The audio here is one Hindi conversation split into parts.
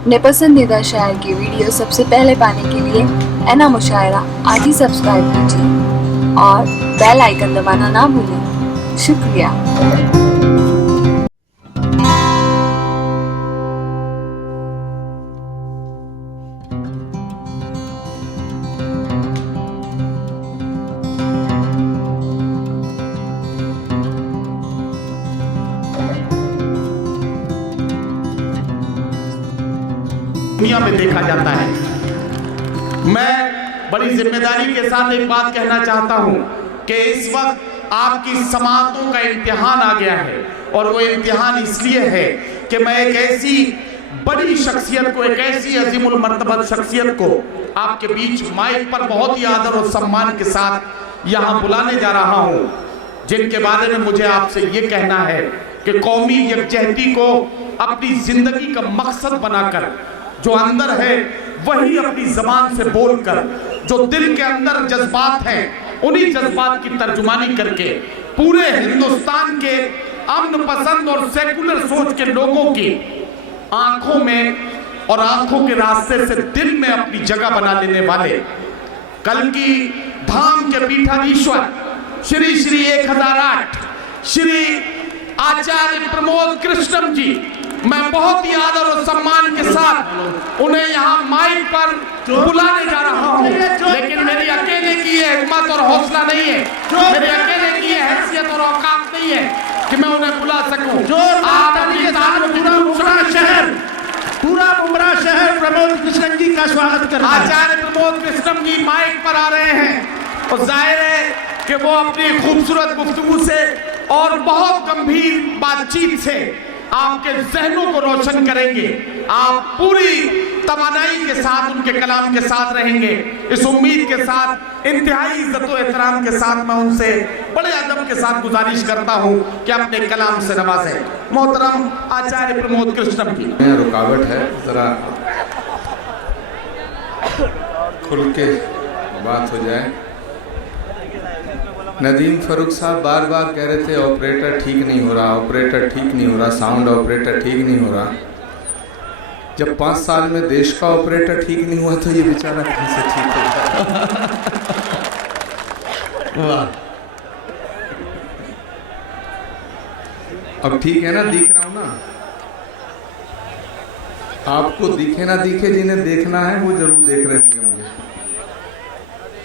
अपने पसंदीदा शायर की वीडियो सबसे पहले पाने के लिए एना मुशायरा आज ही सब्सक्राइब कीजिए और बेल आइकन दबाना ना भूलें। शुक्रिया। दुनिया में देखा जाता है। मैं बड़ी जिम्मेदारी के साथ एक बात कहना चाहता हूं कि इस वक्त आपकी समातों का इम्तिहान आ गया है और वो इम्तिहान इसलिए है कि मैं एक ऐसी बड़ी शख्सियत को, एक ऐसी अजीमुल मर्तबत शख्सियत को आपके बीच माइक पर बहुत ही आदर और सम्मान के साथ यहां बुलाने जा रहा हूं, जिनके बारे में मुझे आपसे ये कहना है कि कौमी यकजहती को अपनी जिंदगी का मकसद बनाकर जो अंदर है वही अपनी जबान से बोलकर जो दिल के अंदर जज्बात हैं उन्हीं जज्बात की तर्जुमानी करके पूरे हिंदुस्तान के अमन पसंद और सेकुलर सोच के लोगों की आंखों में और आंखों के रास्ते से दिल में अपनी जगह बना लेने वाले कल की धाम के पीठाधीश्वर श्री श्री 1008 श्री आचार्य प्रमोद कृष्णम जी, मैं बहुत ही आदर और सम्मान के साथ उन्हें यहाँ माइक पर बुलाने जा रहा हूँ, लेकिन मेरी अकेले की ये हिम्मत और हौसला नहीं है, मेरी अकेले की ये हैसियत और औकात नहीं है कि मैं उन्हें बुला सकूं। पूरा मुमरा शहर प्रमोद कृष्णन जी का स्वागत कर आचार्य प्रमोद कृष्णन जी माइक पर आ रहे हैं और जाहिर है कि वो अपनी खूबसूरत गुफ्तगू से और बहुत गंभीर बातचीत से आपके ज़हनों को रोशन करेंगे। आप पूरी तवानाई के साथ उनके कलाम के साथ रहेंगे, इस उम्मीद के साथ, इंतहाई इज्जत व एहतराम के साथ मैं उनसे बड़े अदब के साथ गुजारिश करता हूं कि अपने कलाम से नवाजें। मोहतरम आचार्य प्रमोद कृष्णम जी। रुकावट है, जरा खुल के बात हो जाए। नदीम फारूक साहब बार बार कह रहे थे ऑपरेटर ठीक नहीं हो रहा, ऑपरेटर ठीक नहीं हो रहा, साउंड ऑपरेटर ठीक नहीं हो रहा। जब 5 साल में देश का ऑपरेटर ठीक नहीं हुआ तो ये बेचारा कैसे ठीक होगा। अब ठीक है ना, दिख रहा हूं ना आपको? दिखे ना दिखे, जिन्हें देखना है वो जरूर देख रहे होंगे मुझे।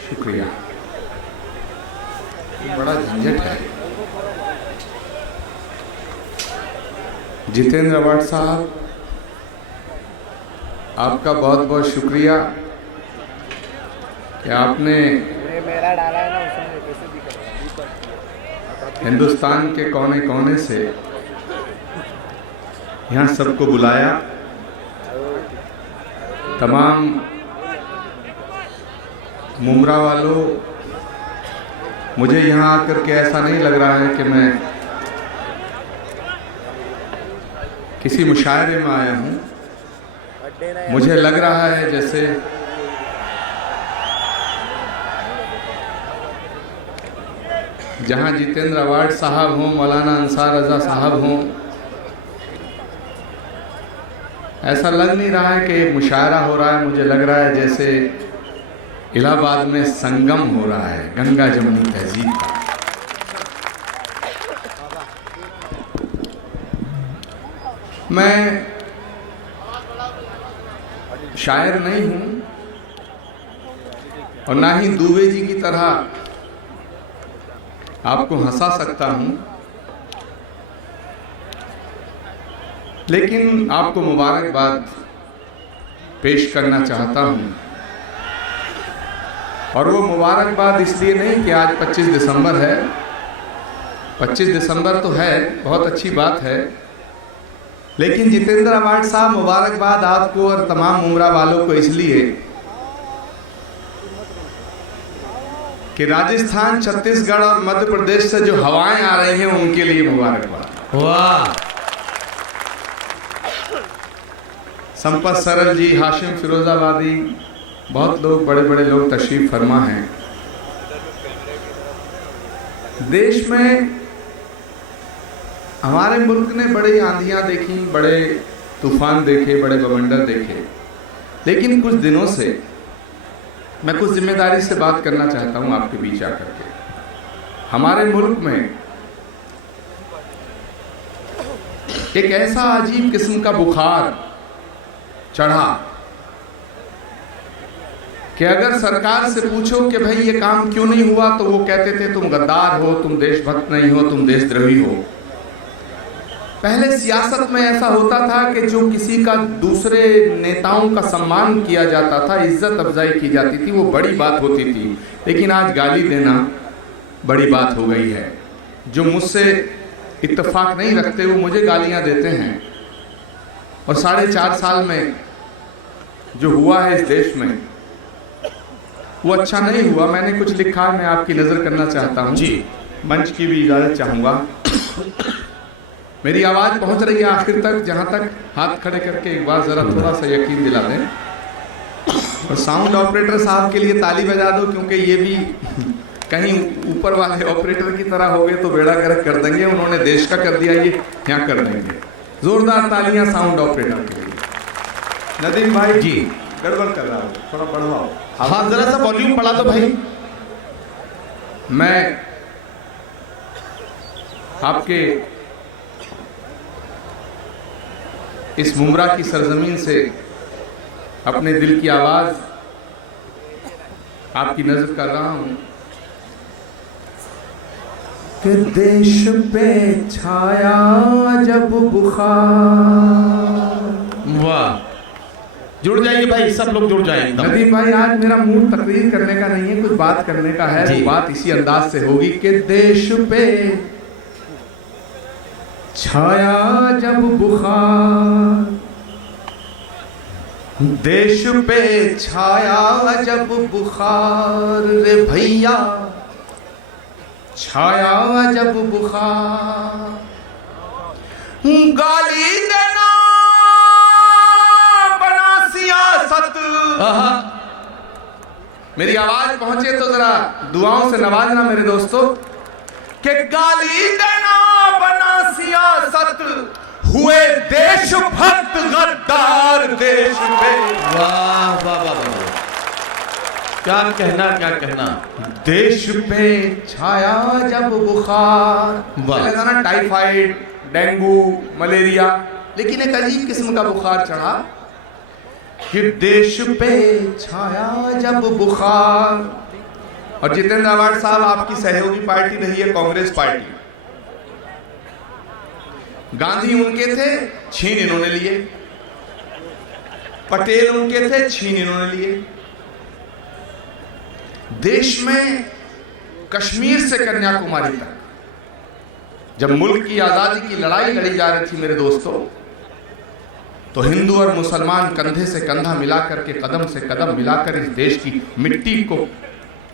शुक्रिया। बड़ा झंझट है। जितेंद्र अवार्ड साहब, आपका बहुत बहुत शुक्रिया कि आपने हिंदुस्तान के कोने कोने से यहाँ सबको बुलाया। तमाम मुमरा वालों, मुझे यहाँ आकर के ऐसा नहीं लग रहा है कि मैं किसी मुशायरे में आया हूँ। मुझे लग रहा है जैसे जहाँ जितेंद्र अवार्ड साहब हों, मौलाना अंसार रजा साहब हों, ऐसा लग नहीं रहा है कि एक मुशायरा हो रहा है। मुझे लग रहा है जैसे इलाहाबाद में संगम हो रहा है गंगा जमुनी तहजीब का। मैं शायर नहीं हूं और ना ही दुबे जी की तरह आपको हंसा सकता हूं, लेकिन आपको मुबारकबाद पेश करना चाहता हूं। और वो मुबारकबाद इसलिए नहीं कि आज 25 दिसंबर है। 25 दिसंबर तो है, बहुत अच्छी बात है, लेकिन जितेंद्र अवार्ड साहब मुबारकबाद आपको और तमाम मुमरा वालों को इसलिए कि राजस्थान, छत्तीसगढ़ और मध्य प्रदेश से जो हवाएं आ रही हैं उनके लिए मुबारकबाद। वाह! संपत सरल जी, हाशिम फिरोजाबादी, बहुत लोग, बड़े बड़े लोग तशरीफ फरमा हैं। देश में हमारे मुल्क ने बड़ी आंधियां देखी, बड़े तूफान देखे, बड़े बवंडर देखे, लेकिन कुछ दिनों से मैं कुछ जिम्मेदारी से बात करना चाहता हूं आपके बीच आकर के। हमारे मुल्क में एक ऐसा अजीब किस्म का बुखार चढ़ा कि अगर सरकार से पूछो कि भाई ये काम क्यों नहीं हुआ, तो वो कहते थे तुम गद्दार हो, तुम देशभक्त नहीं हो, तुम देशद्रोही हो। पहले सियासत में ऐसा होता था कि जो किसी का दूसरे नेताओं का सम्मान किया जाता था, इज्जत अफजाई की जाती थी, वो बड़ी बात होती थी। लेकिन आज गाली देना बड़ी बात हो गई है। जो मुझसे इत्तेफाक नहीं रखते वो मुझे गालियां देते हैं। और 4.5 साल में जो हुआ है इस देश में वो अच्छा नहीं हुआ। मैंने कुछ लिखा है, मैं आपकी नजर करना चाहता हूं जी। मंच की भी इजाजत चाहूंगा। मेरी आवाज पहुंच रही है आखिर तक? जहां तक हाथ खड़े करके एक बार जरा थोड़ा सा यकीन दिला दें। और साउंड ऑपरेटर साहब के लिए ताली बजा दो, क्योंकि ये भी कहीं ऊपर वाले ऑपरेटर की तरह हो गए तो बेड़ा गर्क कर देंगे। उन्होंने देश का कर दिया, ये यहाँ कर देंगे। जोरदार तालियां साउंड ऑपरेटर के लिए। नदीम भाई जी, गड़बड़ कर रहा हूँ, थोड़ा बढ़वाओ। हाँ, जरा सा वॉल्यूम बढ़ा दो भाई। मैं आपके इस मुमरा की सरजमीन से अपने दिल की आवाज आपकी नजर कर रहा हूं कि देश पे छाया जब बुखार। वाह, जुड़ जाइए भाई, सब लोग जुड़ जाएं एकदम। नदीम भाई, आज मेरा मूड तकरीर करने का नहीं है, कुछ बात करने का है। वो बात इसी अंदाज से होगी कि देश पे छाया जब बुखार, देश पे छाया जब बुखार रे भैया, छाया जब बुखार, गाली देना बना सियासत। मेरी आवाज पहुंचे तो जरा दुआओं से नवाजना मेरे दोस्तों। कि गाली देना बना सियासत, हुए देशभक्त गद्दार देश पे। वाह वाह वाह वाह, क्या कहना, क्या कहना। देश पे छाया जब बुखार, लगा ना टाइफाइड, डेंगू, मलेरिया, लेकिन एक अजीब किस्म का बुखार चढ़ा कि देश पे छाया जब बुखार। और जितेंद्र आवाड साहब आपकी सहयोगी पार्टी रही है कांग्रेस पार्टी। गांधी उनके थे, छीन इन्होंने लिए। पटेल उनके थे, छीन इन्होंने लिए। देश में कश्मीर से कन्याकुमारी तक जब मुल्क की आजादी की लड़ाई लड़ी जा रही थी मेरे दोस्तों, तो हिंदू और मुसलमान कंधे से कंधा मिलाकर के, कदम से कदम मिलाकर इस देश की मिट्टी को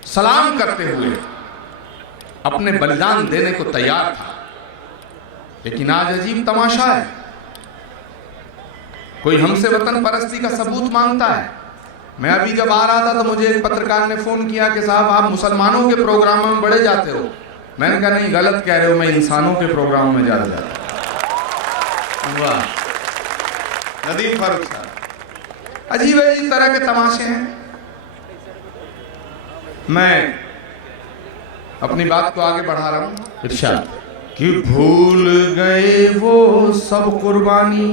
सलाम करते हुए अपने बलिदान देने को तैयार था। लेकिन आज अजीब तमाशा है, कोई हमसे वतन परस्ती का सबूत मांगता है। मैं अभी जब आ रहा था तो मुझे एक पत्रकार ने फोन किया कि साहब आप मुसलमानों के प्रोग्रामों में बड़े जाते हो। मैंने कहा नहीं, गलत कह रहे हो, मैं इंसानों के प्रोग्रामों में ज्यादा जाता हूं। वाह, नदीम फारूक साहब, अजीब अजीब तरह के तमाशे हैं। मैं अपनी बात को आगे बढ़ा रहा हूं। इरशाद कि भूल गए वो सब कुर्बानी,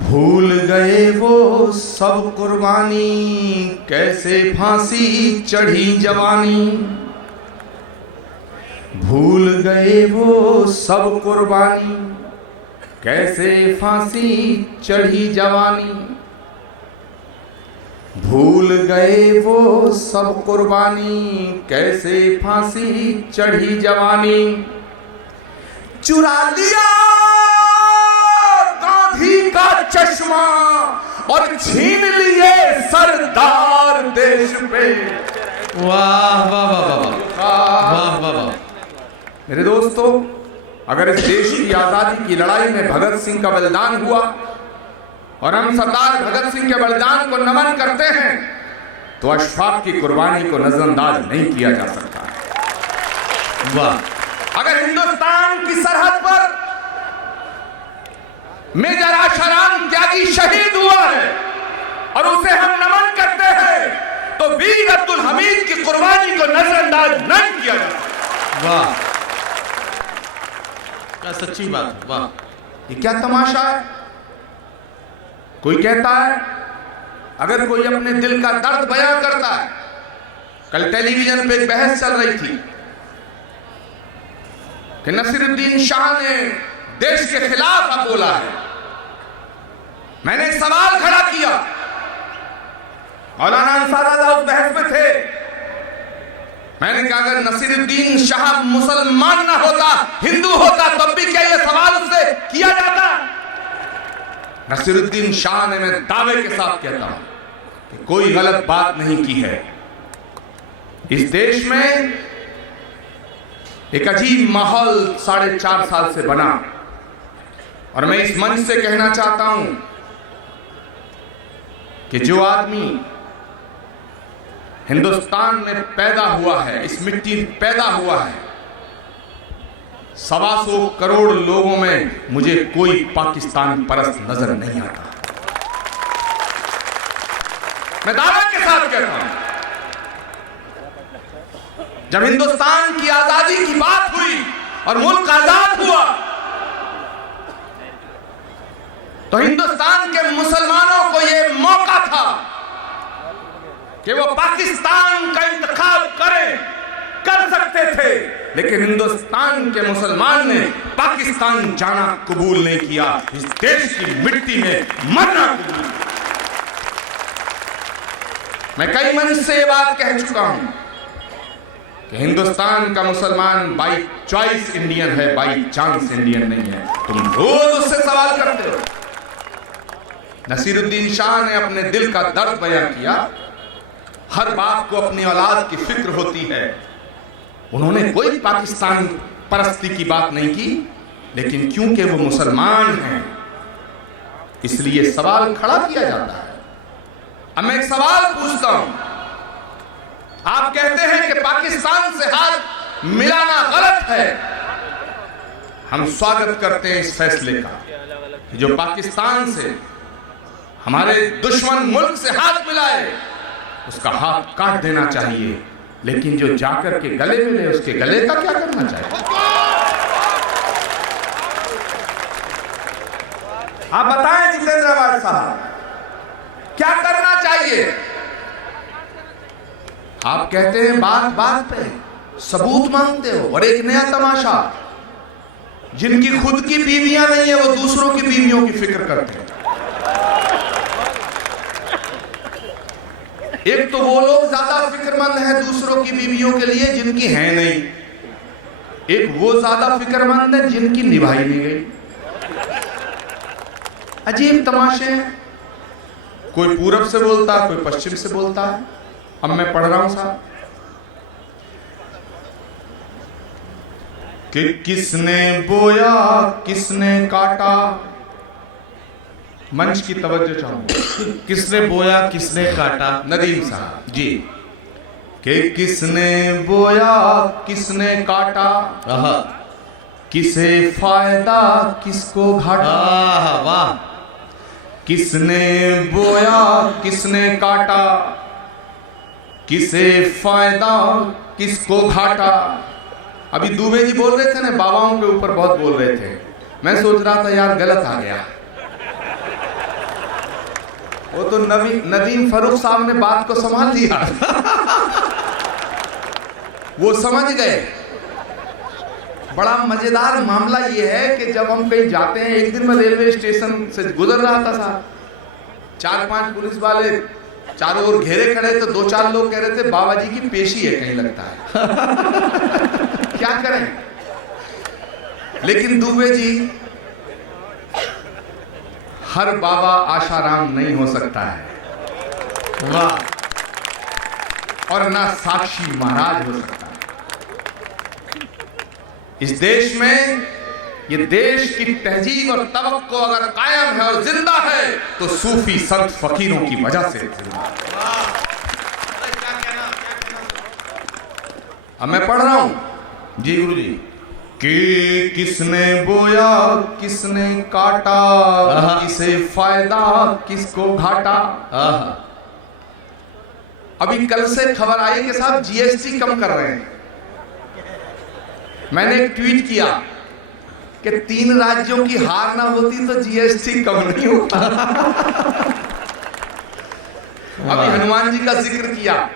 भूल गए वो सब कुर्बानी, कैसे फांसी चढ़ी जवानी। भूल गए वो सब कुर्बानी, कैसे फांसी चढ़ी जवानी। भूल गए वो सब कुर्बानी, कैसे फांसी चढ़ी जवानी। चुरा लिया गांधी का चश्मा और छीन लिए सरदार देश पे। वाह वाह वाह वाह वाह वाह वाह। मेरे दोस्तों, अगर इस देश की आजादी की लड़ाई में भगत सिंह का बलिदान हुआ और हम सरदार भगत सिंह के बलिदान को नमन करते हैं, तो अशफाक की कुर्बानी को नजरअंदाज नहीं किया जा सकता। वाह, अगर हिंदुस्तान की सरहद पर मेजर आशाराम त्यागी शहीद हुआ है और उसे हम नमन करते हैं, तो वीर अब्दुल हमीद की कुर्बानी को नजरअंदाज नहीं किया जाता। वाह, क्या सच्ची बात है, वाह। ये क्या तमाशा है? कोई कहता है, अगर कोई अपने दिल का दर्द बयां करता है, कल टेलीविजन पे एक बहस चल रही थी कि नसीरुद्दीन शाह ने देश के खिलाफ अब बोला है। मैंने एक सवाल खड़ा किया, मौलाना अंसारुल्लाह उस बहस में थे। मैंने कहा अगर नसीरुद्दीन शाह मुसलमान ना होता, हिंदू होता, तब भी क्या यह सवाल उससे किया जाता? नसीरुद्दीन शाह ने, मैं दावे के साथ कहता हूं कि कोई गलत बात नहीं की है। इस देश में एक अजीब माहौल 4.5 साल से बना, और मैं इस मंच से कहना चाहता हूं कि जो आदमी हिंदुस्तान में पैदा हुआ है, इस मिट्टी में पैदा हुआ है, 125 करोड़ लोगों में मुझे कोई पाकिस्तान परस्त नजर नहीं आता। मैं दावे के साथ कहता हूं, जब हिंदुस्तान की आजादी की बात हुई और मुल्क आजाद हुआ, तो हिंदुस्तान के मुसलमानों को यह मौका था कि वो पाकिस्तान का इंतखाब कर सकते थे, लेकिन हिंदुस्तान के मुसलमान ने पाकिस्तान जाना कबूल नहीं किया, इस देश की मिट्टी में मरना कबूल किया। मैं कई मंच से ये बात कह चुका हूं कि हिंदुस्तान का मुसलमान बाई चॉइस इंडियन है, बाई चांस इंडियन नहीं है। तुम रोज उससे सवाल करते हो। नसीरुद्दीन शाह ने अपने दिल का दर्द बयां किया। हर बाप को अपनी औलाद की फिक्र होती है। उन्होंने कोई पाकिस्तान परस्ती की बात नहीं की, लेकिन क्योंकि वो मुसलमान हैं इसलिए सवाल खड़ा किया जाता है। अब मैं एक सवाल पूछता हूं, आप कहते हैं कि पाकिस्तान से हाथ मिलाना गलत है। हम स्वागत करते हैं इस फैसले का, जो पाकिस्तान से, हमारे दुश्मन मुल्क से हाथ मिलाए उसका हाथ काट देना चाहिए, लेकिन जो जाकर के गले मिले उसके गले का क्या करना चाहिए? आप बताएं जितेंद्र आवाज साहब, क्या करना चाहिए? आप कहते हैं बात बात पे सबूत मांगते हो, और एक नया तमाशा, जिनकी खुद की बीवियां नहीं है वो दूसरों की बीवियों की फिक्र करते हैं। एक तो वो लोग ज्यादा फिक्रमंद हैं दूसरों की बीवियों के लिए जिनकी हैं नहीं, एक वो ज्यादा फिक्रमंद है जिनकी निभाई नहीं गई। अजीब तमाशे हैं, कोई पूरब से बोलता है, कोई पश्चिम से बोलता है। अब मैं पढ़ रहा हूं साहब कि किसने बोया किसने काटा, मंच की तवज्जो चाहूंगा। किसने बोया किसने काटा, नदीम साहब जी, कि किसने बोया किसने काटा, किसे फायदा किसको घाटा। वाह, किसने बोया किसने काटा, किसे फायदा किसको घाटा। अभी दुबे जी बोल रहे थे ना, बाबाओं के ऊपर बहुत बोल रहे थे। मैं सोच रहा था यार गलत आ गया। वो तो नदीम फरूख साहब ने बात को संभाल लिया। वो समझ गए। बड़ा मजेदार मामला ये है कि जब हम कहीं जाते हैं, एक दिन मैं रेलवे स्टेशन से गुजर रहा था साहब, 4-5 पुलिस वाले चारों ओर घेरे खड़े, तो 2-4 लोग कह रहे थे बाबा जी की पेशी है कहीं लगता है। क्या करें, लेकिन दुबे जी, हर बाबा आशाराम नहीं हो सकता है, वाह, और ना साक्षी महाराज हो सकता है। इस देश में, ये देश की तहजीब और तवक्को अगर कायम है और जिंदा है तो सूफी संत फकीरों की वजह से जिंदा है। अब मैं पढ़ रहा हूं जी गुरु जी, कि किसने बोया किसने काटा, किसे फायदा किसको घाटा। अभी कल से खबर आई कि साहब जीएसटी कम कर रहे हैं। मैंने एक ट्वीट किया कि 3 राज्यों की हार ना होती तो जीएसटी कम नहीं होता। अभी हनुमान जी का जिक्र किया,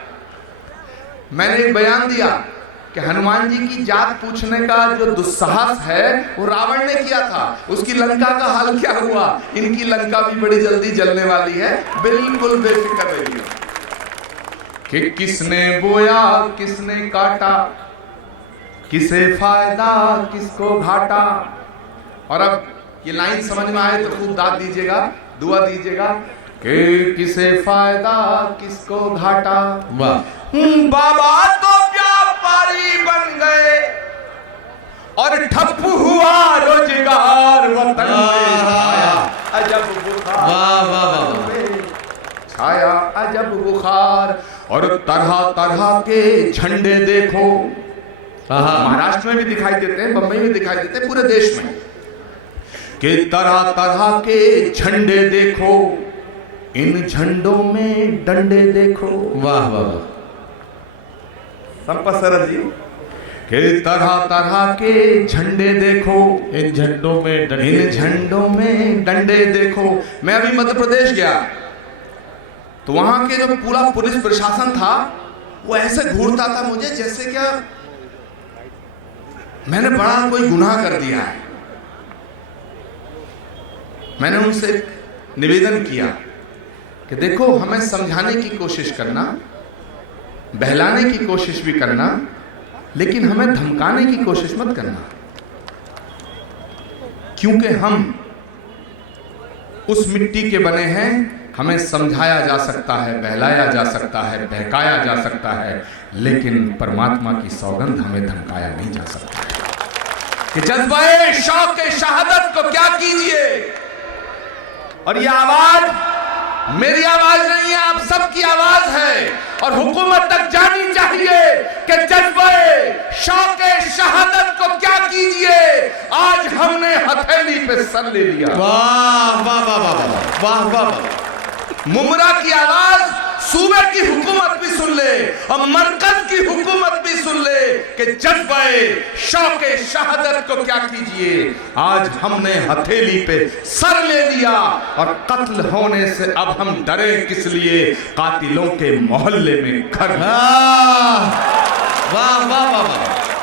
मैंने एक बयान दिया कि हनुमान जी की जात पूछने का जो दुस्साहस है वो रावण ने किया था, उसकी लंका का हाल क्या हुआ। इनकी लंका भी बड़ी जल्दी जलने वाली है, बिल्कुल बेफिक्र रहिए। कि किसने बोया किसने काटा, किसे फायदा किसको घाटा। और अब ये लाइन समझ में आए तो खूब दाद दीजिएगा, दुआ दीजिएगा कि किसे फायदा किसको घाटा। वाह। बाबा तो व्यापारी बन गए और ठप हुआ रोजगार, वतन में छाया अजब बुखार, छाया अजब बुखार। और तरह तरह के झंडे देखो, महाराष्ट्र में भी दिखाई देते हैं, बंबई में दिखाई देते हैं, पूरे देश में। कि तरह तरह के झंडे देखो, इन झंडों में डंडे देखो। वाह वाह वाह। संपत सरल जी, कि तरह तरह के झंडे देखो, इन झंडों में डंडे, इन झंडों में डंडे देखो। मैं अभी मध्य प्रदेश गया तो वहां के जो पूरा पुलिस प्रशासन था वो ऐसे घूरता था मुझे जैसे क्या मैंने बड़ा कोई गुनाह कर दिया है। मैंने उनसे निवेदन किया कि देखो, हमें समझाने की कोशिश करना, बहलाने की कोशिश भी करना, लेकिन हमें धमकाने की कोशिश मत करना, क्योंकि हम उस मिट्टी के बने हैं। हमें समझाया जा सकता है, बहलाया जा सकता है, बहकाया जा सकता है, लेकिन परमात्मा की सौगंध हमें धमकाया नहीं जा सकता कि जज्बाए शौक शहादत को क्या कीजिए। और ये आवाज मेरी आवाज नहीं है, आप सबकी आवाज है। और हुकूमत तक जानी चाहिए कि जज्बाए शौक शहादत को क्या कीजिए। आज हमने हथेली पे सर ले लिया। वाह वाह वाह वाह वाह वाह वाह। मुमरा की आवाज सूबे की हुकूमत भी सुन ले और मरकज की हुकूमत भी सुन ले कि जज्बाए शौक शहादत को क्या कीजिए। आज हमने हथेली पे सर ले लिया और कत्ल होने से अब हम डरे किस लिए। कातिलों के मोहल्ले में घर। वाह वाह वाह वाह।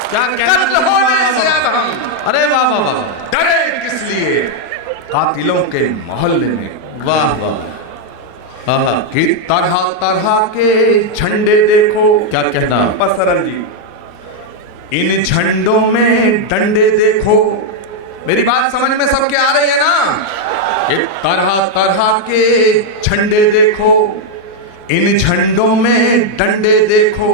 क्या कत्ल होने से अब हम, अरे वाह वाह वाह, डरे किस लिए। कातिलों के मोहल्ले में। वाह वाह। कि तरह तरह के झंडे देखो। क्या कहना सरल जी, इन झंडों में डंडे देखो। मेरी बात समझ में सबके आ रही है ना। कि तरह तरह के झंडे देखो, इन झंडों में डंडे देखो।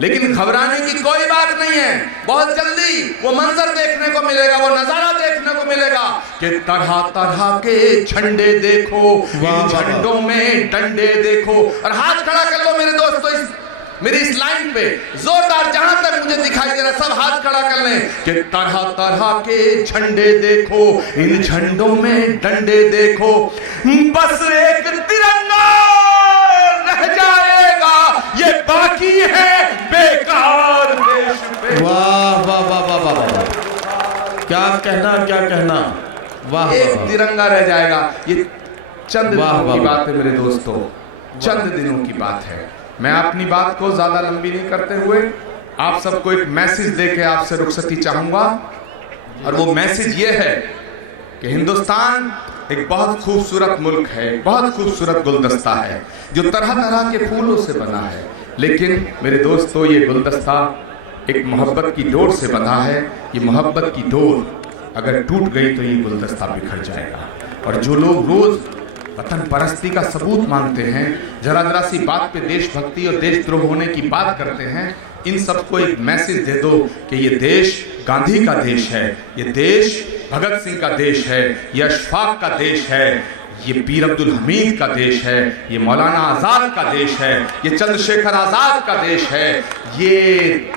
लेकिन घबराने की कोई बात नहीं है, बहुत जल्दी वो मंजर देखने को मिलेगा, वो नजारा देखने को मिलेगा कि तरह तरह के झंडे देखो, इन झंडों में डंडे देखो। और हाथ खड़ा कर लो मेरे दोस्तों, मेरी इस लाइन पे जोरदार, जहां तक मुझे दिखाई दे रहा है सब हाथ खड़ा कर लें कि तरह तरह के झंडे देखो, इन झंडों में डंडे देखो। बस एक तिरंगा रह जाएगा, ये बाकी है बेकार देश पे। वाह वाह वाह वाह वाह वाह। क्या कहना क्या कहना। वाह। एक तिरंगा रह जाएगा। ये चंद दिनों की बात है मेरे दोस्तों, चंद दिनों की बात है। मैं अपनी बात को ज्यादा लंबी नहीं करते हुए आप सबको एक मैसेज देके आपसे रुखसती चाहूंगा। और वो मैसेज ये है कि हिंदुस्तान एक बहुत खूबसूरत मुल्क है, बहुत खूबसूरत गुलदस्ता है जो तरह तरह के फूलों से बना है। लेकिन मेरे दोस्तों, ये गुलदस्ता एक मोहब्बत की डोर से बंधा है। ये मोहब्बत की डोर अगर टूट गई तो ये गुलदस्ता बिखर जाएगा। और जो लोग रोज वतन परस्ती का सबूत मांगते हैं, जरा जरा सी बात पे देशभक्ति और देशद्रोह होने की बात करते हैं, इन सबको एक मैसेज दे दो कि ये देश गांधी का देश है, ये देश भगत सिंह का देश है, ये अशफाक का देश है, ये पीर अब्दुल हमीद का देश है, ये मौलाना आज़ाद का देश है, ये चंद्रशेखर आज़ाद का देश है, ये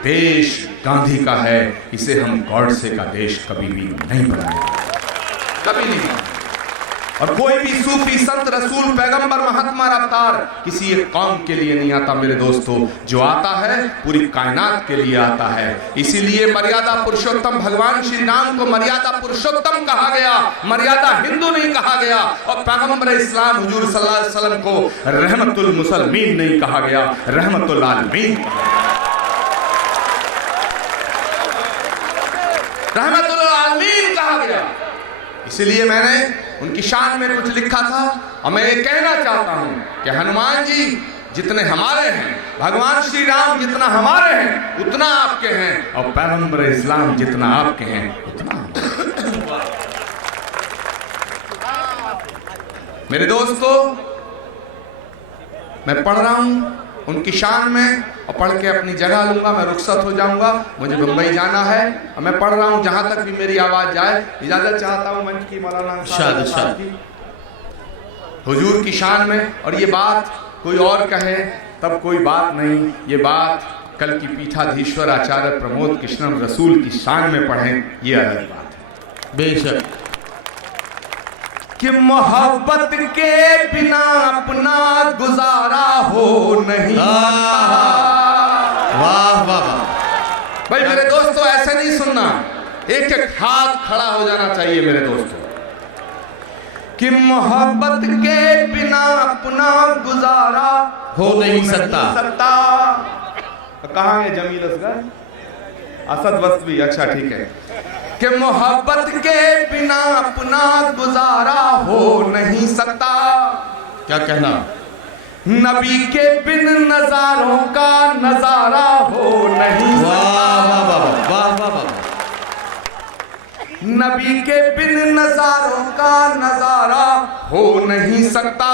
देश गांधी का है। इसे हम गॉडसे का देश कभी भी नहीं बनाएंगे, कभी नहीं। और कोई भी सूफी संत रसूल पैगंबर महात्मा रफ्तार किसी एक कौम के लिए नहीं आता मेरे दोस्तों, जो आता है पूरी कायनात के लिए आता है। इसीलिए मर्यादा पुरुषोत्तम भगवान श्री राम को मर्यादा पुरुषोत्तम कहा गया, मर्यादा हिंदू नहीं कहा गया। और पैगंबर इस्लाम हुजूर सल्लल्लाहु अलैहि वसल्लम को रहमतुल मुसलमीन नहीं कहा गया, रहमतुल आलमीन, रहमतुल आलमीन कहा गया। इसलिए मैंने उनकी शान में कुछ लिखा था और मैं ये कहना चाहता हूं कि हनुमान जी जितने हमारे हैं, भगवान श्री राम जितना हमारे हैं उतना आपके हैं, और पैगंबर इस्लाम जितना आपके हैं उतना मेरे दोस्तों, मैं पढ़ रहा हूं उनकी शान में और पढ़ के अपनी जगह लूंगा, मैं रुखसत हो जाऊंगा, मुझे मुंबई जाना है और मैं पढ़ रहा हूं जहां तक भी मेरी आवाज जाए। इजाजत चाहता हूं मंच की मौलाना साहब की हुजूर की शान में। और ये बात कोई और कहे तब कोई बात नहीं, ये बात कल की पीठाधीश्वर आचार्य प्रमोद कृष्णम रसूल की शान में पढ़ें, ये अलग बात है बेशक। कि मोहब्बत के बिना अपना गुजारा हो नहीं सकता। वाह वाह वाह भाई मेरे दोस्तों, ऐसे नहीं सुनना, एक एक हाथ खड़ा हो जाना चाहिए मेरे दोस्तों। कि मोहब्बत के बिना अपना गुजारा हो नहीं सकता। कहाँ है जमील असगर, असद वस्वी, अच्छा ठीक है। कि मोहब्बत के बिना अपना गुजारा हो नहीं सकता। क्या कहना? नबी के बिन नजारों का नजारा हो नहीं सकता। वाह वाह वाह वाह वाह। नबी के बिन नजारों का नजारा हो नहीं सकता।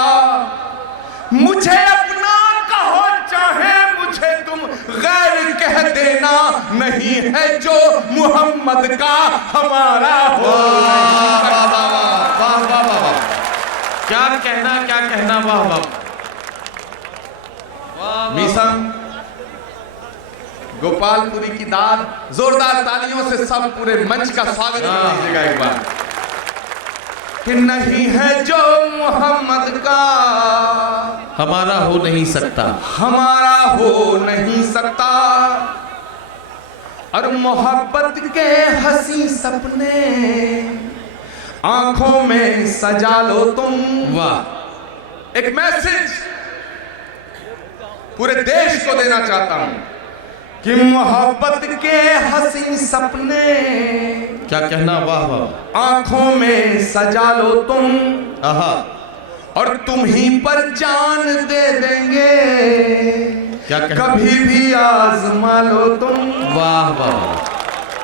मुझे अपना कहो चाहे मुझे तुम गैर कह देना, नहीं है जो मुहम्मद का हमारा हो नहीं सकता। वाह वाह वाह, क्या कहना वाह वाह। मिशन गोपालपुरी की दाद, जोरदार तालियों से सब पूरे मंच का स्वागत कीजिएगा एक बार। कि नहीं है जो मोहम्मद का हमारा हो नहीं सकता, हमारा हो नहीं सकता। और मोहब्बत के हंसी सपने आंखों में सजा लो तुम। वाह, एक मैसेज पूरे देश को देना चाहता हूं कि मोहब्बत के हंसी सपने, क्या कहना वाह वाह, आंखों में सजा लो तुम। आहा, और तुम ही पर जान दे देंगे, क्या कहना? कभी भी आजमा लो तुम। वाह वाह।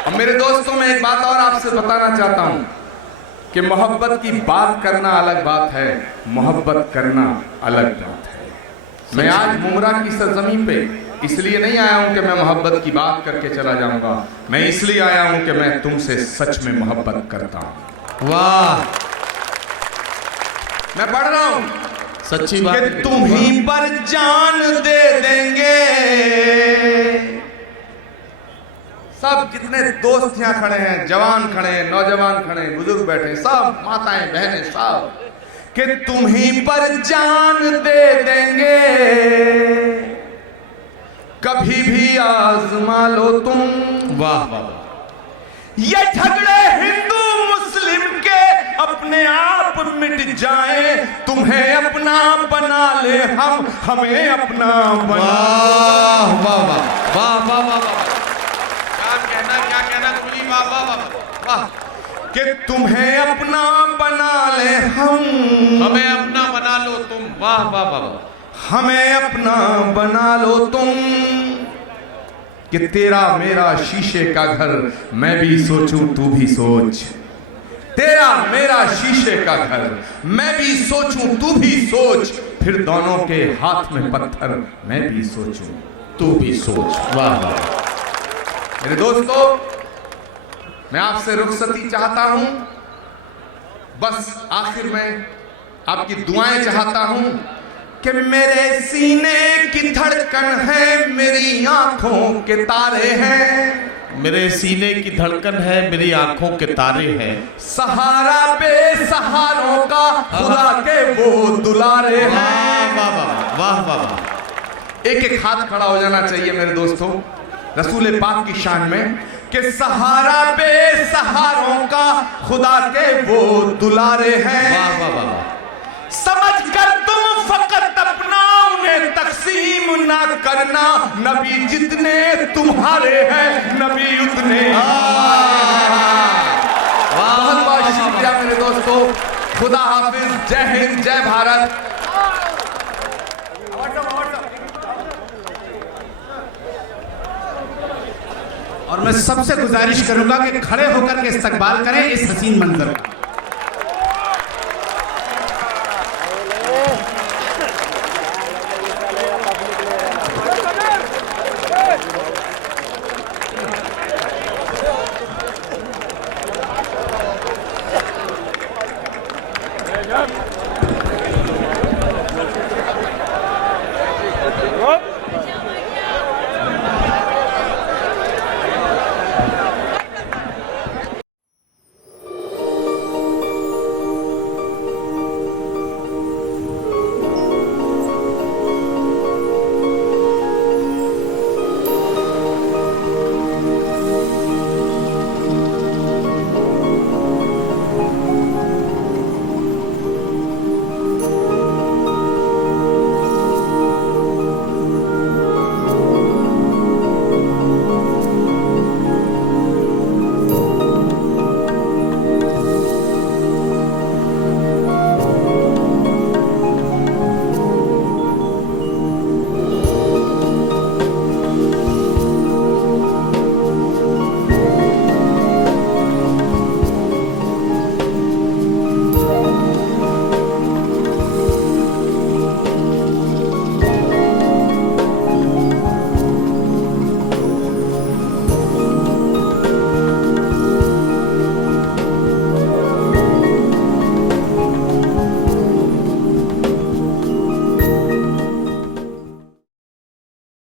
और मेरे दोस्तों, मैं एक बात और आपसे बताना चाहता हूं कि मोहब्बत की बात करना अलग बात है, मोहब्बत करना अलग बात है। मैं आज मुमरा की सरजमीन पे इसलिए नहीं आया हूं कि मैं मोहब्बत की बात करके चला जाऊंगा, मैं इसलिए आया हूं कि मैं तुमसे सच में मोहब्बत करता हूं। वाह, मैं पढ़ रहा हूं सच्ची बात कि तुम ही पर जान दे देंगे। सब जितने दोस्त यहाँ खड़े हैं, जवान खड़े हैं, नौजवान खड़े हैं, बुजुर्ग बैठे हैं, सब माताएं बहनें सब, कि तुम ही पर जान दे देंगे, कभी भी आजमा लो तुम। वाह वाह। ये झगड़े हिंदू मुस्लिम के अपने आप मिट जाए, तुम्हें अपना बना ले हम, हमें अपना बना। वाह वाह वाह वाह वाह वाह। क्या कहना कुली, वाह वाह वाह वाह। कि तुम्हें अपना बना ले हम, हमें अपना बना लो तुम। वाह वाह वाह। हमें अपना बना लो तुम। कि तेरा मेरा शीशे का घर, मैं भी सोचूं तू भी सोच। तेरा मेरा शीशे का घर, मैं भी सोचूं तू भी सोच, फिर दोनों के हाथ में पत्थर, मैं भी सोचूं तू भी सोच। वाह वाह। मेरे दोस्तों, मैं आपसे रुखसती चाहता हूं, बस आखिर में आपकी दुआएं चाहता हूं कि मेरे सीने की धड़कन है, मेरी आंखों के तारे हैं, मेरे सीने की धड़कन है, मेरी आंखों के तारे हैं, सहारा बेसहारों का खुदा के वो दुलारे हैं। वाह वाह वाह वाह वाह। एक एक हाथ खड़ा हो जाना चाहिए मेरे दोस्तों रसूल पाक की शान में कि सहारा बेसहारों का खुदा के वो दुलारे हैं। वाह वाह वाह। समझ कर तुम फकत अपना उन्हें तकसीम ना करना, नबी जितने तुम्हारे हैं नबी उतने। बहुत बहुत शुक्रिया मेरे दोस्तों, खुदा हाफिज, जय हिंद, जय भारत। और मैं सबसे गुजारिश करूंगा कि खड़े होकर के इस्तकबाल करें इस हसीन मंजर का।